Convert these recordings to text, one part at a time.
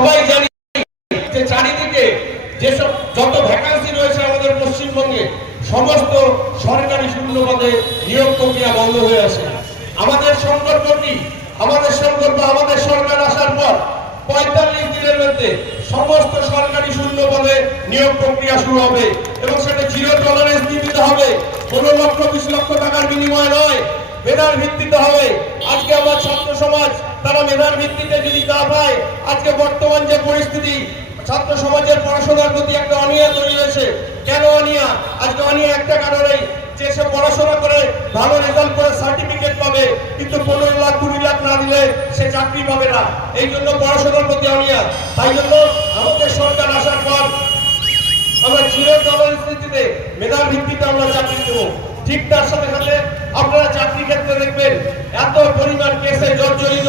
সবাই জানি যে চারিদিকে যেসব যত ভ্যাকান্সি রয়েছে আমাদের পশ্চিমবঙ্গে সমস্ত সরকারি শূন্য পদে নিয়োগ প্রক্রিয়া বন্ধ হয়ে আছে। আমাদের সংকল্প কি? আমাদের সংকল্প আমাদের সরকার আসার পর ৪৫ দিনের মধ্যে সমস্ত সরকারি শূন্য পদে নিয়োগ প্রক্রিয়া শুরু হবে এবং সেটা জিরো টলারেন্স দিয়ে দিতে হবে। ১৫-২০ লক্ষ টাকার বিনিময় নয়, মেধার ভিত্তিতে হবে। আজকে আমার ছাত্র সমাজ তারা মেধার ভিত্তিতে যদি না পায়, আজকে বর্তমান যে পরিস্থিতি, ছাত্র সমাজের পড়াশোনার প্রতি একটা অনীহা তৈরি হয়েছে। কেন অনীহা? আজকে অনীহা একটা কারণেই, যে সে পড়াশোনা করে ভালো রেজাল্ট করে সার্টিফিকেট পাবে, কিন্তু ১৫ লাখ ২০ লাখ না দিলে সে চাকরি পাবে না। এই জন্য পড়াশোনার প্রতি অনীহা। তাই জন্য আমাদের সরকার আসার পর আমরা জিরো টলারেন্স নীতিতে মেধার ভিত্তিতে আমরা চাকরি দেবো। ঠিক তার সাথে সাথে আপনারা চাকরি ক্ষেত্রে দেখবেন এত পরিমাণ কেসে জর্জরিত,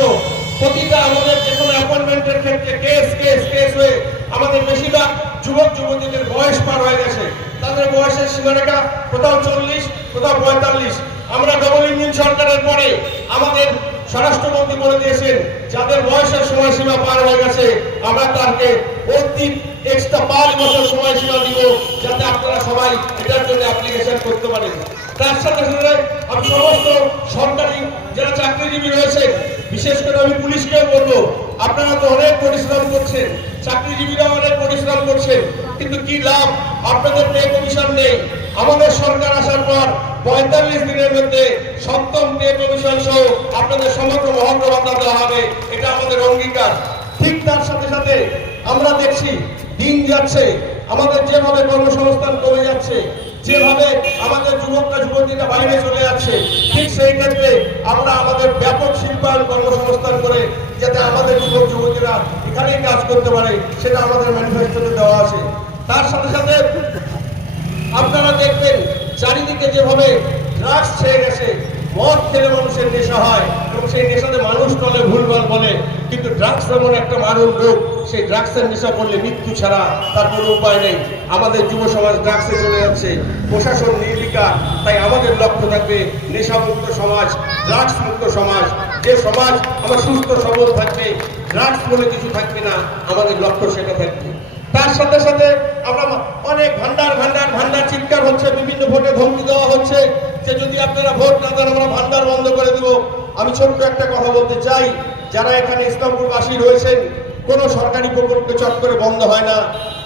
প্রতিটা আমাদের যে কোনো অ্যাপয়েন্টমেন্টের ক্ষেত্রে কেস কেস কেস হয়ে আমাদের বেশিরভাগ যুবক যুবতীদের বয়স পার হয়ে গেছে। তাদের বয়সের সীমারেখা কোথাও ৪০, কোথাও ৪৫। আমরা ডবল ইঞ্জিন সরকারের পরে আমাদের স্বরাষ্ট্রমন্ত্রী বলে দিয়েছেন, যাদের বয়সের সময়সীমা পার হয়ে গেছে আমরা তাকে অতি এক্সট্রা ৫ বছর সময়সীমা দিব, যাতে আপনারা সবাই এটার জন্য অ্যাপ্লিকেশন করতে পারেন। তার সাথে সাথে আমি সমস্ত সরকারি যারা চাকরিজীবী রয়েছে, বিশেষ করে আমি পুলিশকেও বলবো, আপনারা তো অনেক পরিশ্রম করছেন, চাকরিজীবীরা অনেক পরিশ্রম করছেন, কিন্তু কি লাভ? আপনাদের পে কমিশন নেই। আমাদের সরকার আসার পর ৪৫ দিনের মধ্যে ৭ম পে কমিশন সহ আপনাদের সমগ্র মহার্ঘ ভাতা দেওয়া হবে, এটা আমাদের অঙ্গীকার। ঠিক তার সাথে সাথে আমরা দেখছি দিন যাচ্ছে, আমাদের যেভাবে কর্মসংস্থান কমে যাচ্ছে, যেভাবে আমাদের যুবকরা যুবতীরা বাইরে চলে যাচ্ছে, ঠিক সেই ক্ষেত্রে আমরা আমাদের ব্যাপক শিল্পায়ন কর্মসংস্থান করে যাতে আমাদের যুবক যুবতীরা এখানেই কাজ করতে পারে, সেটা আমাদের ম্যানিফেস্টোতে দেওয়া আছে। তার সাথে সাথে আপনারা দেখবেন চারিদিকে যেভাবে ড্রাগস ছেয়ে গেছে, মদ খেলে মানুষের নেশা হয় এবং সেই নেশাতে মানুষ চলে ভুলভাল বলে, কিন্তু ড্রাগস এমন একটা মারণ রোগ, সেই ড্রাগসের নেশা করলে মৃত্যু ছাড়া তার কোনো উপায় নেই। আমাদের যুব সমাজ ড্রাগসে চলে যাচ্ছে, প্রশাসন নির্বিকার। তাই আমাদের লক্ষ্য থাকবে নেশামুক্ত সমাজ, ড্রাগস মুক্ত সমাজ। যে সমাজ আমার সুস্থ সবল থাকবে, ড্রাগস বলে কিছু থাকবে না, আমাদের লক্ষ্য সেটা থাকবে। তার সাথে সাথে আমরা অনেক ভান্ডার ভান্ডার ভান্ডার চিৎকার হচ্ছে, বিভিন্ন ভোটে ধমকি দেওয়া হচ্ছে যে যদি আপনারা ভোট না দেন আমরা ভান্ডার বন্ধ করে দেব। আমি ছোট্ট একটা কথা বলতে চাই, যারা এখানে ইসলামপুরবাসী রয়েছেন, কোনো সরকারি প্রকল্প চট করে বন্ধ হয় না।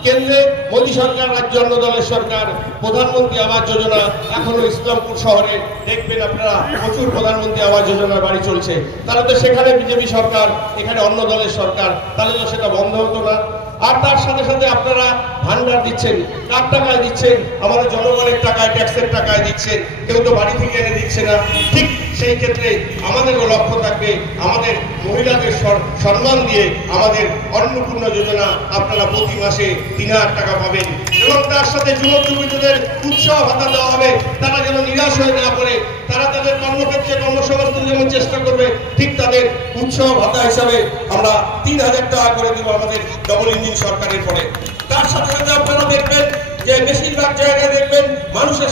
কেন্দ্রে মোদী সরকার, রাজ্যে অন্য দলের সরকার, প্রধানমন্ত্রী আবাস যোজনা এখনো ইসলামপুর শহরে দেখবেন আপনারা প্রচুর প্রধানমন্ত্রী আবাস যোজনার বাড়ি চলছে। তাহলে তো সেখানে বিজেপি সরকার, এখানে অন্য দলের সরকার, তাহলে তো সেটা বন্ধ হতো না। আর তার সাথে সাথে আপনারা ভান্ডার দিচ্ছেন, কার টাকায় দিচ্ছেন? আমাদের জনগণের টাকায়, ট্যাক্সের টাকায় দিচ্ছেন, কেউ তো বাড়ি থেকে এনে দিচ্ছে না। ঠিক সেই ক্ষেত্রে আমাদেরও লক্ষ্য থাকবে আমাদের মহিলাদের সম্মান দিয়ে আমাদের অন্নপূর্ণা যোজনা আপনারা প্রতি মাসে ৩,০০০ টাকা পাবেন এবং তার সাথে যুবক যুবতীদের উৎসাহ ভাতা দেওয়া হবে, তারা যেন নিরাশ হয়ে না পড়ে, তারা তাদের কর্মক্ষেত্রে কর্মসংস্থান যেমন চেষ্টা করবে, ঠিক তাদের উৎসাহ ভাতা হিসাবে আমরা ৩,০০০ টাকা করে দেবো আমাদের ডবল ইঞ্জিন সরকারের পরে। তার সাথে সাথে আপনারা দেখবেন যে বেশিরভাগ জায়গায় দেখবেন মানুষের